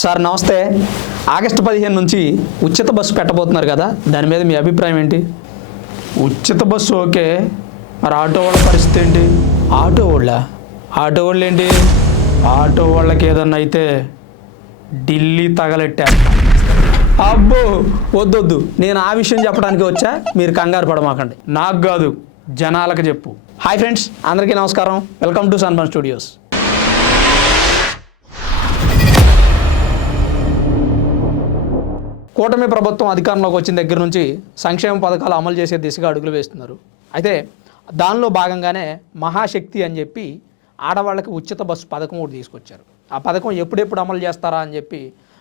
Sir నమస్తే. August పదిహేను నుంచి ఉచిత బస్సు పెట్టబోతున్నారు కదా దాని మీద మీ అభిప్రాయం ఏంటి? ఉచిత బస్సు ఓకే మరి ఆటో వాళ్ళ పరిస్థితి ఏంటి? ఆటో వాళ్ళ? ఆటో వాళ్ళు ఏంటి? ఆటో వాళ్ళకి ఏదన్నా అయితే ఢిల్లీ తగలెట్టారు. అబ్బో వద్దొద్దు. నేను ఆ విషయం చెప్పడానికి వచ్చా మీరు కంగారు పడమాకండి. నాకు కాదు జనాలకు చెప్పు. హాయ్ ఫ్రెండ్స్ అందరికీ నమస్కారం. వెల్కమ్ టు సన్బన్ స్టూడియోస్. కూటమి ప్రభుత్వం అధికారంలోకి వచ్చిన దగ్గర నుంచి సంక్షేమ పథకాలు అమలు చేసే దిశగా అడుగులు వేస్తున్నారు. అయితే దానిలో భాగంగానే మహాశక్తి అని చెప్పి ఆడవాళ్ళకి ఉచిత బస్సు పథకం కూడా తీసుకొచ్చారు. ఆ పథకం ఎప్పుడెప్పుడు అమలు చేస్తారా అని చెప్పి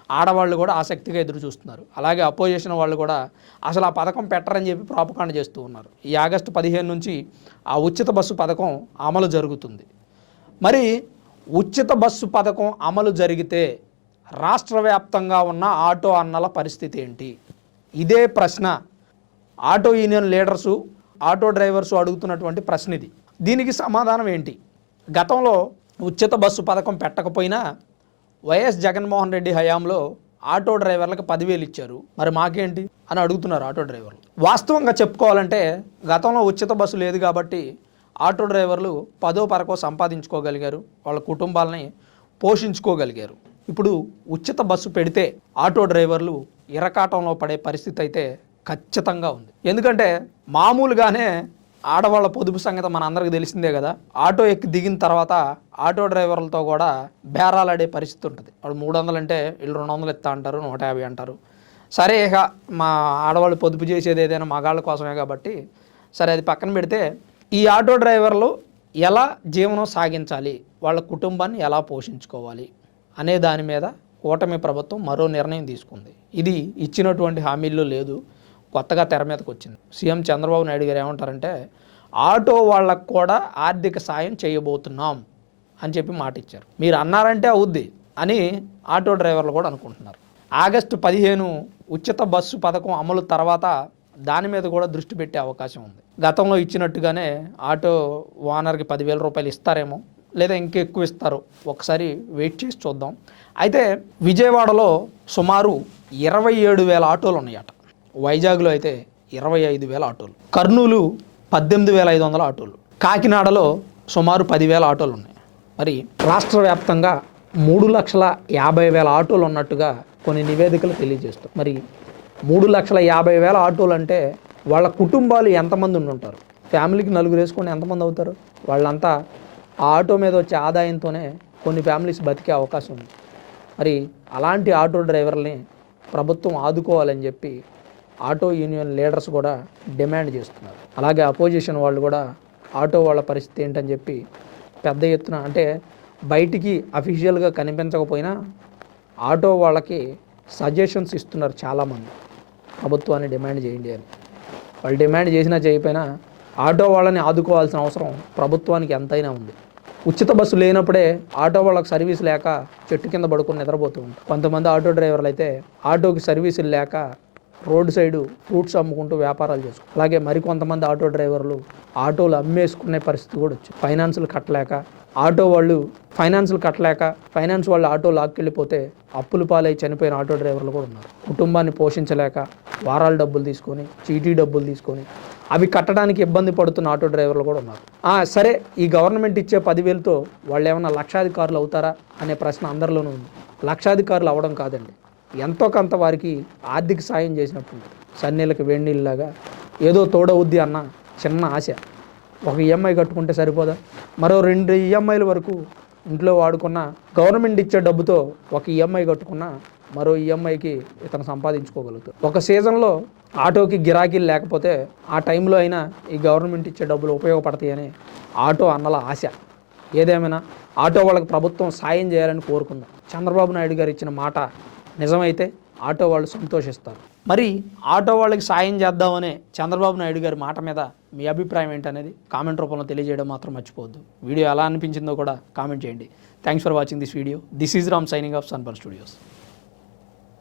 ఆడవాళ్ళు కూడా ఆసక్తిగా ఎదురు చూస్తున్నారు. అలాగే అపోజిషన్ వాళ్ళు కూడా అసలు ఆ పథకం పెట్టరని చెప్పి ప్రాపకాండ చేస్తూ ఉన్నారు. ఈ ఆగస్టు పదిహేను నుంచి ఆ ఉచిత బస్సు పథకం అమలు జరుగుతుంది. మరి ఉచిత బస్సు పథకం అమలు జరిగితే రాష్ట్ర వ్యాప్తంగా ఉన్న ఆటో అన్నల పరిస్థితి ఏంటి? ఇదే ప్రశ్న auto union leaders auto drivers అడుగుతున్నటువంటి ప్రశ్న ఇది దీనికి సమాధానం ఏంటి? గతంలో ఉచిత బస్సు పథకం పెట్టకపోయినా వైఎస్ జగన్మోహన్ రెడ్డి హయాంలో ఆటో డ్రైవర్లకు పదివేలు ఇచ్చారు. మరి మాకేంటి అని అడుగుతున్నారు ఆటో డ్రైవర్లు. వాస్తవంగా చెప్పుకోవాలంటే గతంలో ఉచిత బస్సు లేదు కాబట్టి ఆటో డ్రైవర్లు పదో పరకో సంపాదించుకోగలిగారు. వాళ్ళ కుటుంబాలని పోషించుకోగలిగారు. ఇప్పుడు ఉచిత బస్సు పెడితే ఆటో డ్రైవర్లు ఇరకాటంలో పడే పరిస్థితి అయితే ఖచ్చితంగా ఉంది. ఎందుకంటే మామూలుగానే ఆడవాళ్ళ పొదుపు సంగతి మన అందరికి తెలిసిందే కదా. ఆటో ఎక్కి దిగిన తర్వాత ఆటో డ్రైవర్లతో కూడా బేరాలాడే పరిస్థితి ఉంటుంది. వాడు మూడు వందలు అంటే వీళ్ళు రెండు వందలు ఎత్తా అంటారు నూట యాభై అంటారు. సరే ఇక మా ఆడవాళ్ళు పొదుపు చేసేది ఏదైనా మగాళ్ళ కోసమే కాబట్టి సరే అది పక్కన పెడితే ఈ ఆటో డ్రైవర్లు ఎలా జీవనం సాగించాలి? వాళ్ళ కుటుంబాన్ని ఎలా పోషించుకోవాలి? అనే దాని మీద కూటమి ప్రభుత్వం మరో నిర్ణయం తీసుకుంది. ఇది ఇచ్చినటువంటి హామీల్లో లేదు. కొత్తగా తెర మీదకి వచ్చింది. సీఎం చంద్రబాబు నాయుడు గారు ఏమంటారంటే ఆటో వాళ్ళకు కూడా ఆర్థిక సాయం చేయబోతున్నాం అని చెప్పి మాట ఇచ్చారు. మీరు అన్నారంటే అవుద్ది అని ఆటో డ్రైవర్లు కూడా అనుకుంటున్నారు. ఆగస్టు పదిహేను ఉచిత బస్సు పథకం అమలు తర్వాత దాని మీద కూడా దృష్టి పెట్టే అవకాశం ఉంది. గతంలో ఇచ్చినట్టుగానే ఆటో ఓనర్కి పదివేల రూపాయలు ఇస్తారేమో లేదా ఇంకెక్కువ ఇస్తారు. ఒకసారి వెయిట్ చేసి చూద్దాం. అయితే విజయవాడలో సుమారు ఇరవై ఏడు వేల ఆటోలు ఉన్నాయట. వైజాగ్లో అయితే ఇరవై ఐదు వేల ఆటోలు. కర్నూలు పద్దెనిమిది వేల ఐదు వందల ఆటోలు. కాకినాడలో సుమారు పదివేల ఆటోలు ఉన్నాయి. మరి రాష్ట్ర వ్యాప్తంగా మూడు లక్షల యాభై వేల ఆటోలు ఉన్నట్టుగా కొన్ని నివేదికలు తెలియజేస్తాయి. మరి మూడు లక్షల యాభై వేల ఆటోలు అంటే వాళ్ళ కుటుంబాలు ఎంతమంది ఉండి ఉంటారు ఫ్యామిలీకి నలుగురు వేసుకొని ఎంతమంది అవుతారు? వాళ్ళంతా ఆ ఆటో మీద వచ్చే ఆదాయంతోనే కొన్ని ఫ్యామిలీస్ బతికే అవకాశం ఉంది. మరి అలాంటి ఆటో డ్రైవర్లని ప్రభుత్వం ఆదుకోవాలని చెప్పి ఆటో యూనియన్ లీడర్స్ కూడా డిమాండ్ చేస్తున్నారు. అలాగే అపోజిషన్ వాళ్ళు కూడా ఆటో వాళ్ళ పరిస్థితి ఏంటని చెప్పి పెద్ద ఎత్తున అంటే బయటికి అఫీషియల్గా కనిపించకపోయినా ఆటో వాళ్ళకి సజెషన్స్ ఇస్తున్నారు చాలామంది. ప్రభుత్వాన్ని డిమాండ్ చేయండి అని. వాళ్ళు డిమాండ్ చేసినా చేయకపోయినా ఆటో వాళ్ళని ఆదుకోవాల్సిన అవసరం ప్రభుత్వానికి ఎంతైనా ఉంది. ఉచిత బస్సు లేనప్పుడే ఆటో వాళ్ళకి సర్వీస్ లేక చెట్టు కింద పడుకుని నిద్రపోతూ ఉంటారు. కొంతమంది ఆటో డ్రైవర్లు అయితే ఆటోకి సర్వీసులు లేక రోడ్డు సైడు ఫ్రూట్స్ అమ్ముకుంటూ వ్యాపారాలు చేసుకుంటారు. అలాగే మరికొంతమంది ఆటో డ్రైవర్లు ఆటోలు అమ్మేసుకునే పరిస్థితి కూడా వచ్చింది. ఫైనాన్సులు కట్టలేక ఆటో వాళ్ళు ఫైనాన్సులు కట్టలేక ఫైనాన్స్ వాళ్ళు ఆటో లాక్కెళ్ళిపోతే అప్పులు పాలై చనిపోయిన ఆటో డ్రైవర్లు కూడా ఉన్నారు. కుటుంబాన్ని పోషించలేక వారాల డబ్బులు తీసుకొని చీటీ డబ్బులు తీసుకొని అవి కట్టడానికి ఇబ్బంది పడుతున్న ఆటో డ్రైవర్లు కూడా ఉన్నారు. సరే ఈ గవర్నమెంట్ ఇచ్చే పదివేలతో వాళ్ళు ఏమైనా లక్షాధికారులు అవుతారా అనే ప్రశ్న అందరిలోనూ ఉంది. లక్షాధికారులు అవడం కాదండి. ఎంతో కొంత వారికి ఆర్థిక సాయం చేసినప్పుడు సన్నీళ్ళకి వేడినీళ్ళలాగా ఏదో తోడవుద్ది అన్న చిన్న ఆశ. ఒక ఈఎంఐ కట్టుకుంటే సరిపోదా? మరో రెండు ఈఎంఐల వరకు ఇంట్లో వాడుకున్న గవర్నమెంట్ ఇచ్చే డబ్బుతో ఒక ఈఎంఐ కట్టుకున్న మరో ఈఎంఐకి ఇతను సంపాదించుకోగలుగుతాడు. ఒక సీజన్లో ఆటోకి గిరాకీలు లేకపోతే ఆ టైంలో అయినా ఈ గవర్నమెంట్ ఇచ్చే డబ్బులు ఉపయోగపడతాయని ఆటో అన్నల ఆశ. ఏదేమైనా ఆటో వాళ్ళకి ప్రభుత్వం సాయం చేయాలని కోరుకుందాం. చంద్రబాబు నాయుడు గారు ఇచ్చిన మాట నిజమైతే ఆటో వాళ్ళు సంతోషిస్తారు. మరి ఆటో వాళ్ళకి సాయం చేద్దామనే చంద్రబాబు నాయుడు గారి మాట మీద మీ అభిప్రాయం ఏంటనేది కామెంట్ రూపంలో తెలియజేయడం మాత్రం మర్చిపోవద్దు. వీడియో ఎలా అనిపించిందో కూడా కామెంట్ చేయండి. Thanks for watching this video this is Ram signing off సన్పర్ studios